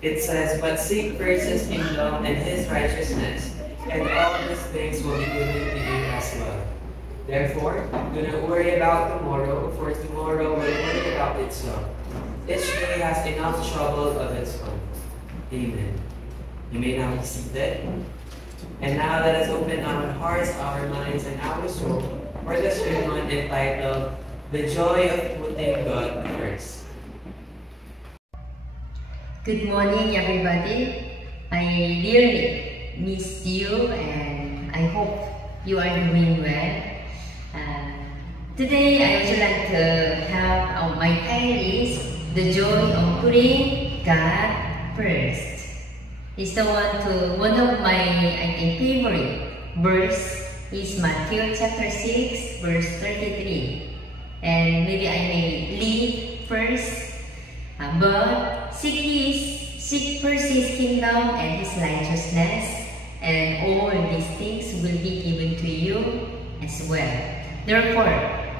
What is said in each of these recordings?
It says, "But seek first his kingdom and his righteousness, and all these things will be given to you as well. Therefore, do not worry about tomorrow, for tomorrow will worry about itself. Each day has enough trouble of its own." Amen. You may now be seated. And now let us open our hearts, our minds, and our soul for the sermon entitled, "The Joy of Putting God First." Good morning, everybody. I really miss you and I hope you are doing well. Today I would like to have my title is "The Joy of Putting God First." It's one of my favorite verse is Matthew chapter 6 verse 33. And maybe I may read first. But seek first his kingdom and his righteousness, and all these things will be given to you as well. Therefore,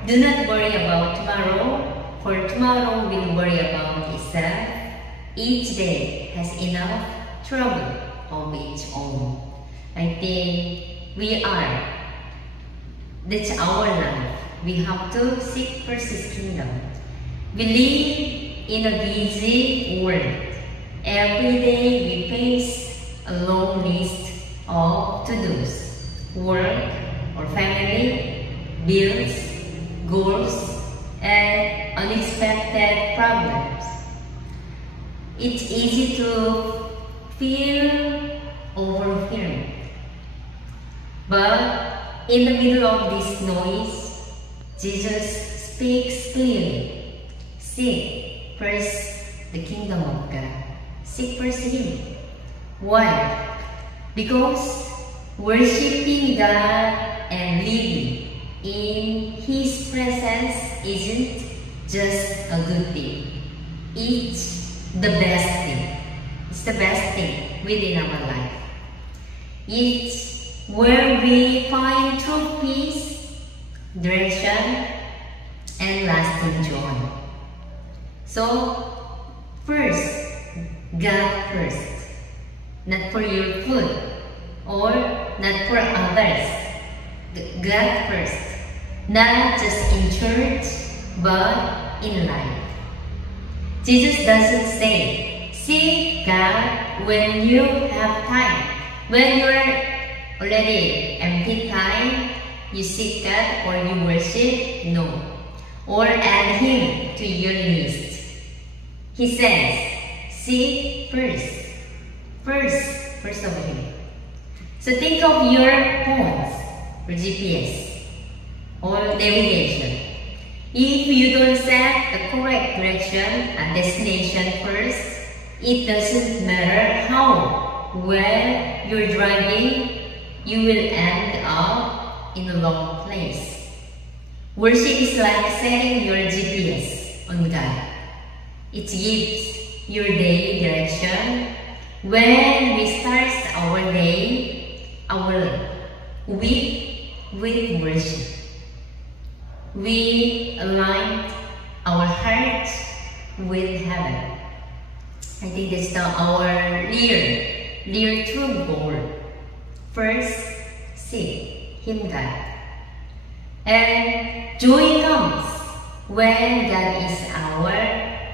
do not worry about tomorrow, for tomorrow will worry about itself. Each day has enough trouble of its own. I think that's our life. We have to seek first his kingdom. We live in a busy world. Every day we face a long list of to-dos, work or family, bills, goals, and unexpected problems. It's easy to feel overwhelmed. But in the middle of this noise, Jesus speaks clearly. Seek first the kingdom of God. Seek first Him. Why? Because worshiping God and living in His presence isn't just a good thing. It's the best thing. It's the best thing within our life. It's where we find true peace, direction, and lasting joy. So, first, God first. Not for your food or not for others. God first. Not just in church, but in life. Jesus doesn't say, seek God when you have time. When you're already empty time, you seek God or you worship? No. Or add Him to your list. He says, seek first. First of Him. So think of your phones or GPS or navigation. If you don't set the correct direction and destination first, it doesn't matter how well you're driving, you will end up in the wrong place. Worship is like setting your GPS on God. It gives your day direction. When we start our day, our week with worship, we align our heart with heaven. I think that's our clear true goal. First, seek Him, God. And joy comes when God is our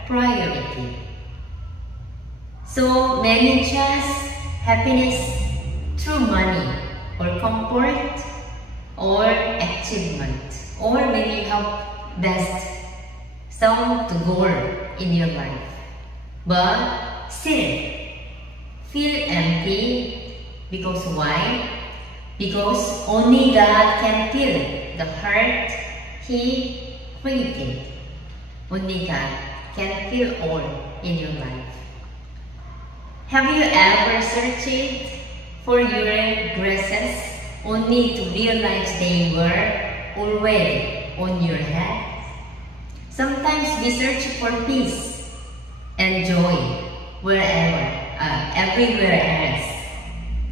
priority. So many chase happiness through money or comfort or achievement, or maybe have best some to goal in your life. But still feel empty because why? Because only God can fill the heart He created. Only God can fill all in your life. Have you ever searched for your graces only to realize they were already on your head? Sometimes we search for peace and joy everywhere else,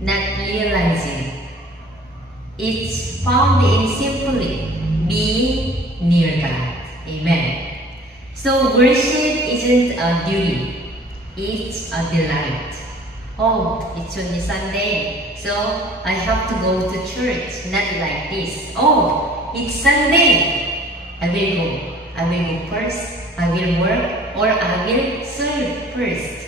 not realizing it's found in simply being near God. Amen. So worship isn't a duty. It's a delight. Oh, it's only Sunday, so I have to go to church, not like this. Oh, it's Sunday. I will go. I will go first. I will work, or I will serve first.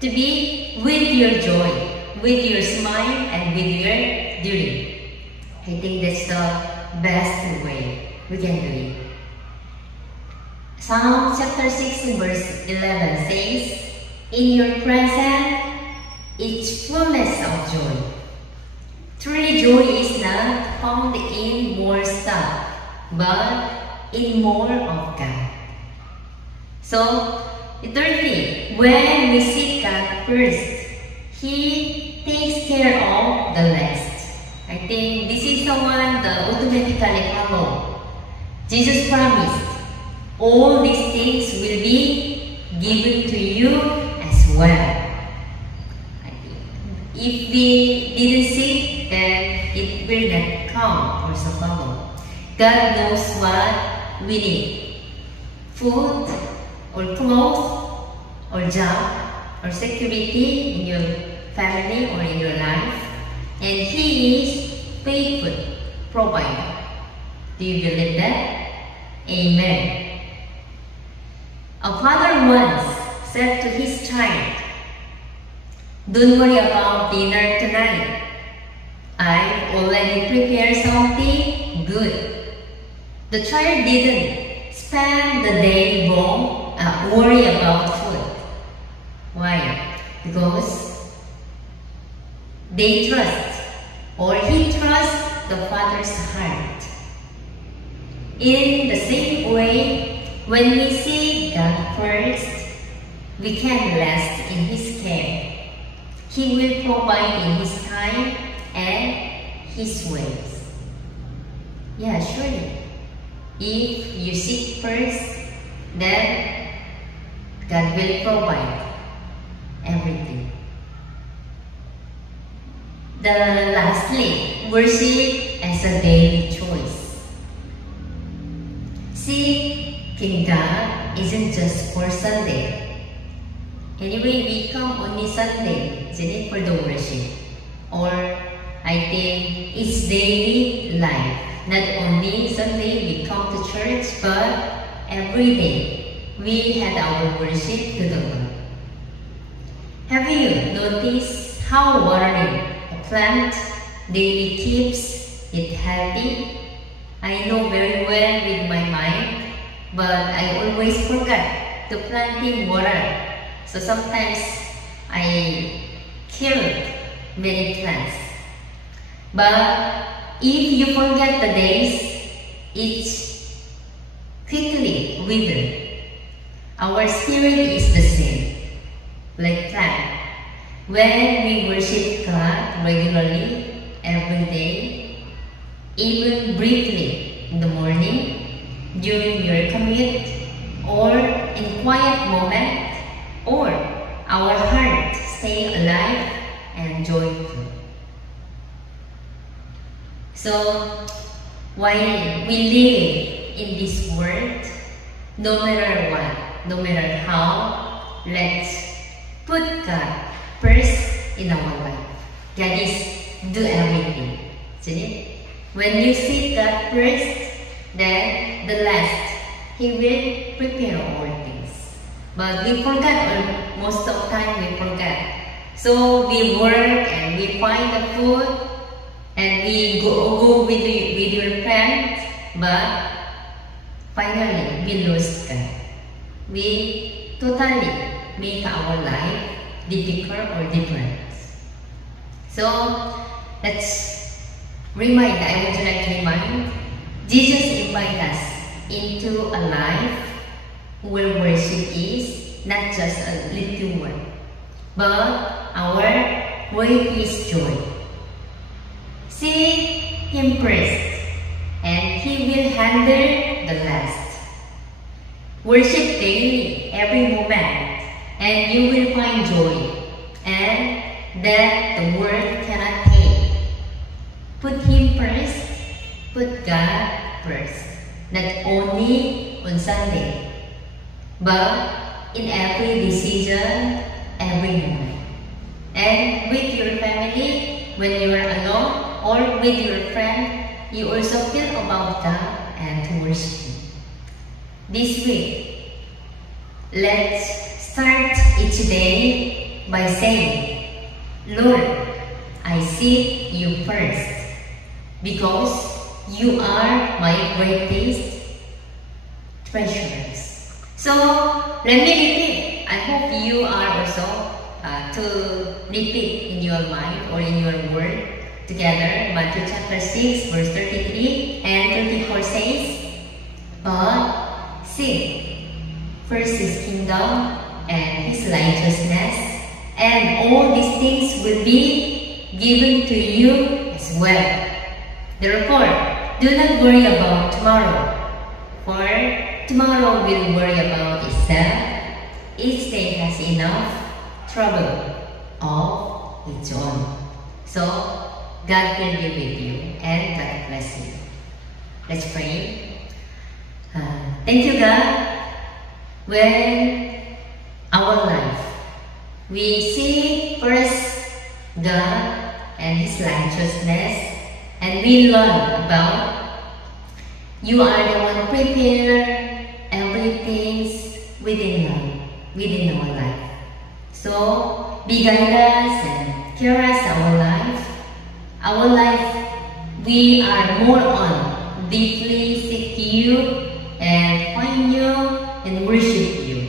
To be with your joy, with your smile, and with your duty. I think that's the best way we can do it. Psalm chapter 6 verse 11 says, "In your presence is fullness of joy." Truly, joy is not found in more stuff, but in more of God. So, thirdly, when we seek God first, He takes care of the rest. I think this is the one that automatically follow. Jesus promised, all these things will be given to you as well. If we didn't seek, then it will not come or follow. God knows what we need. Food, or clothes, or job, or security in your family or in your life. And He is faithful provider. Do you believe that? Amen. A father once said to his child, "Don't worry about dinner tonight. I already prepared something good." The child didn't spend the day long worry about food. Why? Because they trust, or he trusts the father's heart. In the same way, when we see God first, we can rest in His care. He will provide in His time and His ways. Yeah, surely. If you seek first, then God will provide everything. Lastly, worship as a daily choice. Seeking God isn't just for Sunday. Anyway, we come only Sunday, isn't it, for the worship? Or I think it's daily life. Not only Sunday we come to church, but every day we had our worship to the Lord. Have you noticed how watering a plant daily keeps it healthy? I know very well with my mind, but I always forget to planting water. So sometimes I killed many plants. But if you forget the days, it quickly withers. Our spirit is the same, like plant. When we worship God regularly, every day, even briefly in the morning, during your commute, or in quiet moment, or our heart stay alive and joyful. So, while we live in this world, no matter what, no matter how, let's put God first in our life. God is do everything, isn't it? When you seek God first, then the last, He will prepare all things. But we forget, or most of the time we forget. So we work and we find the food and we go with your friends, but finally we lose God. We totally make our life difficult or different. So let's remind, I would like to remind, Jesus invites us into a life where worship is not just a little word, but our way is joy. Seek Him first, and He will handle the rest. Worship daily, every moment, and you will find joy, and that the world cannot take. Put Him first, put God first, not only on Sunday, but in every decision every moment. And with your family, when you are alone or with your friend, you also feel about God and to worship Him. This week, let's start each day by saying, Lord, I seek you first because you are my greatest treasures. So, let me repeat. I hope you are also to repeat in your mind or in your word together. Matthew chapter 6 verse 33 and 34 says, but seek first His kingdom and His righteousness, and all these things will be given to you as well. Therefore, do not worry about tomorrow, for tomorrow will worry about itself. Each day has enough trouble of its own. So, God will be with you and God bless you. Let's pray. Thank you, God. When our life, we see first God and His righteousness, and we learn about you are the one prepare everything within our life. So be guide us and care us our life. Our life, we are more on deeply seek you and find you and worship you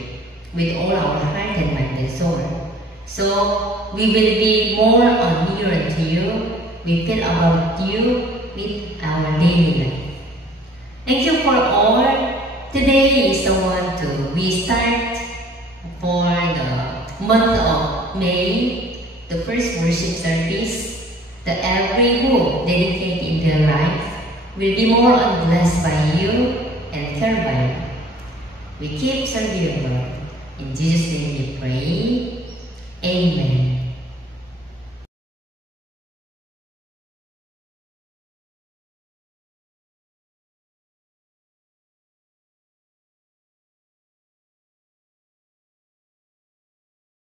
with all our heart and mind and soul. So we will be more on nearer to you. We feel about you with our daily life. Thank you for all. Today is the one we start for the month of May, the first worship service, that every who dedicate in their life will be more blessed by you and cared by you. We keep serving your Lord. In Jesus' name we pray. Amen.